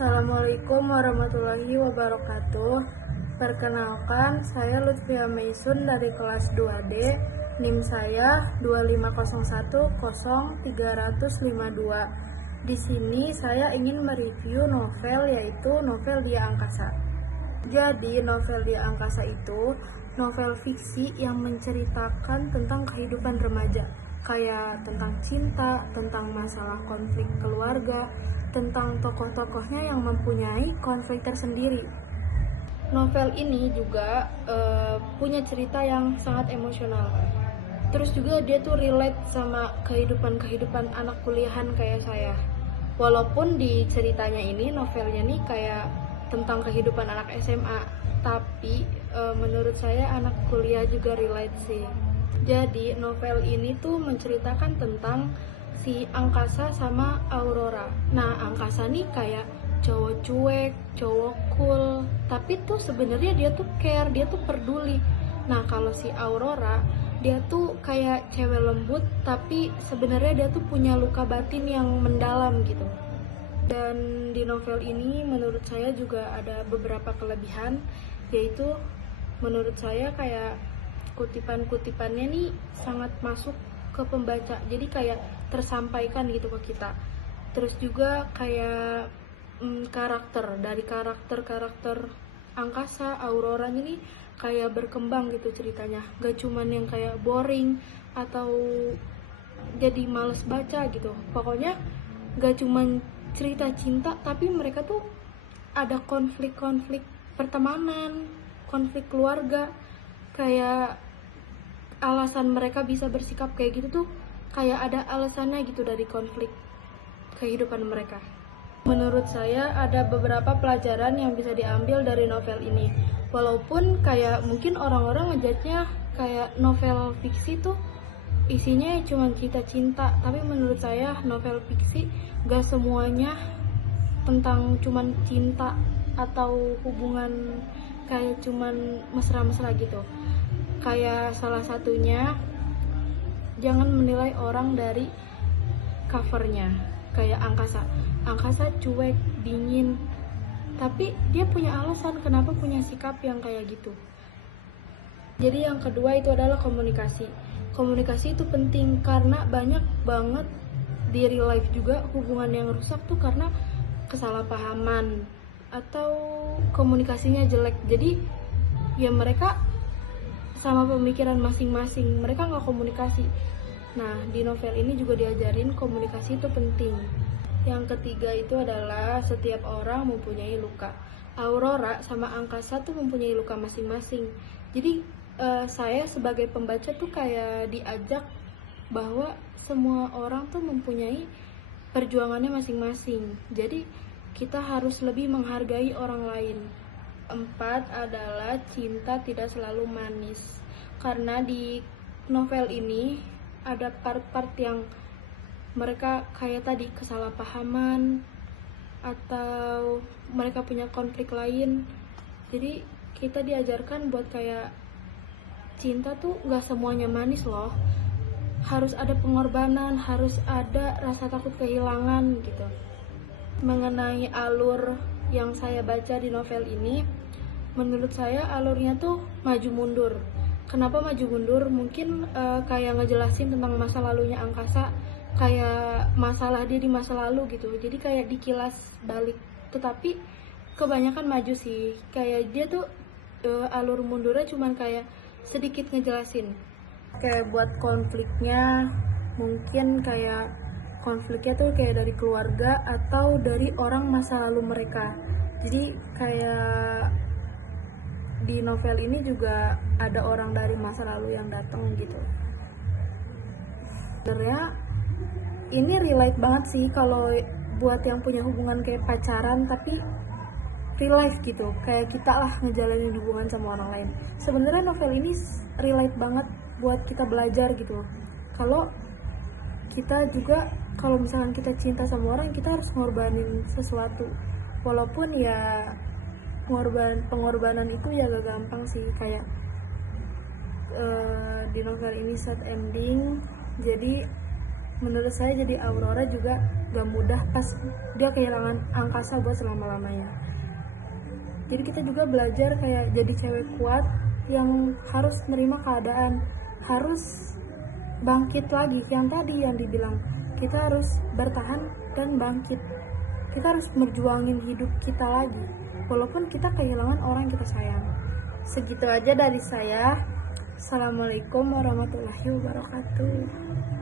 Assalamualaikum warahmatullahi wabarakatuh. Perkenalkan, saya Lutfia Meisun dari kelas 2D. NIM saya 250100352. Di sini saya ingin mereview novel, yaitu novel Dia Angkasa. Jadi, novel Dia Angkasa itu novel fiksi yang menceritakan tentang kehidupan remaja, kayak tentang cinta, tentang masalah konflik keluarga, tentang tokoh-tokohnya yang mempunyai konflik tersendiri. Novel ini juga punya cerita yang sangat emosional. Terus juga dia tuh relate sama kehidupan anak kuliahan kayak saya. Walaupun di ceritanya ini, novelnya nih kayak tentang kehidupan anak SMA, tapi menurut saya anak kuliah juga relate sih. Jadi novel ini tuh menceritakan tentang si Angkasa sama Aurora. Nah, Angkasa nih kayak cowok cuek, cowok cool, tapi tuh sebenarnya dia tuh care, dia tuh peduli. Nah, kalau si Aurora, dia tuh kayak cewek lembut, tapi sebenarnya dia tuh punya luka batin yang mendalam gitu. Dan di novel ini menurut saya juga ada beberapa kelebihan, yaitu menurut saya kayak kutipan-kutipannya nih sangat masuk ke pembaca, jadi kayak tersampaikan gitu ke kita. Terus juga kayak karakter Angkasa, Aurora ini kayak berkembang gitu ceritanya, gak cuman yang kayak boring atau jadi males baca gitu. Pokoknya gak cuman cerita cinta, tapi mereka tuh ada konflik-konflik pertemanan, konflik keluarga, kayak alasan mereka bisa bersikap kayak gitu tuh kayak ada alasannya gitu dari konflik kehidupan mereka. Menurut saya ada beberapa pelajaran yang bisa diambil dari novel ini. Walaupun kayak mungkin orang-orang ngejudge-nya kayak novel fiksi tuh isinya cuma cinta-cinta, tapi menurut saya novel fiksi gak semuanya tentang cuman cinta atau hubungan kayak cuman mesra-mesra gitu. Kayak salah satunya, jangan menilai orang dari covernya. Kayak Angkasa cuek, dingin, tapi dia punya alasan kenapa punya sikap yang kayak gitu. Jadi yang kedua itu adalah komunikasi. Komunikasi itu penting karena banyak banget di real life juga hubungan yang rusak tuh karena kesalahpahaman atau komunikasinya jelek. Jadi ya mereka sama pemikiran masing-masing, mereka nggak komunikasi. Nah, di novel ini juga diajarin komunikasi itu penting. Yang ketiga itu adalah setiap orang mempunyai luka. Aurora sama Angkasa tuh mempunyai luka masing-masing. Jadi saya sebagai pembaca tuh kayak diajak bahwa semua orang tuh mempunyai perjuangannya masing-masing. Jadi kita harus lebih menghargai orang lain. 4 adalah cinta tidak selalu manis. Karena di novel ini ada part-part yang mereka kayak tadi kesalahpahaman atau mereka punya konflik lain. Jadi kita diajarkan buat kayak cinta tuh gak semuanya manis loh. Harus ada pengorbanan, harus ada rasa takut kehilangan gitu. Mengenai alur yang saya baca di novel ini, menurut saya alurnya tuh maju mundur. Kenapa maju mundur? Mungkin kayak ngejelasin tentang masa lalunya Angkasa, kayak masalah dia di masa lalu gitu. Jadi kayak dikilas balik. Tetapi kebanyakan maju sih. Kayak dia tuh alur mundurnya cuman kayak sedikit ngejelasin. Kayak buat konfliknya, mungkin kayak konfliknya tuh kayak dari keluarga atau dari orang masa lalu mereka. Jadi kayak di novel ini juga ada orang dari masa lalu yang datang gitu. Sebenarnya ini relate banget sih kalau buat yang punya hubungan kayak pacaran tapi real life gitu, kayak kita lah ngejalanin hubungan sama orang lain. Sebenarnya novel ini relate banget buat kita belajar gitu. Kalau kita juga, kalau misalkan kita cinta sama orang, kita harus ngorbanin sesuatu. Walaupun ya pengorbanan itu ya gak gampang sih. Kayak di novel ini sad ending, jadi menurut saya jadi Aurora juga gak mudah pas dia kehilangan angkasa buat selama-lamanya. Jadi kita juga belajar kayak jadi cewek kuat yang harus menerima keadaan, harus bangkit lagi. Yang tadi yang dibilang, kita harus bertahan dan bangkit. Kita harus merjuangin hidup kita lagi walaupun kita kehilangan orang yang kita sayang. Segitu aja dari saya. Assalamualaikum warahmatullahi wabarakatuh.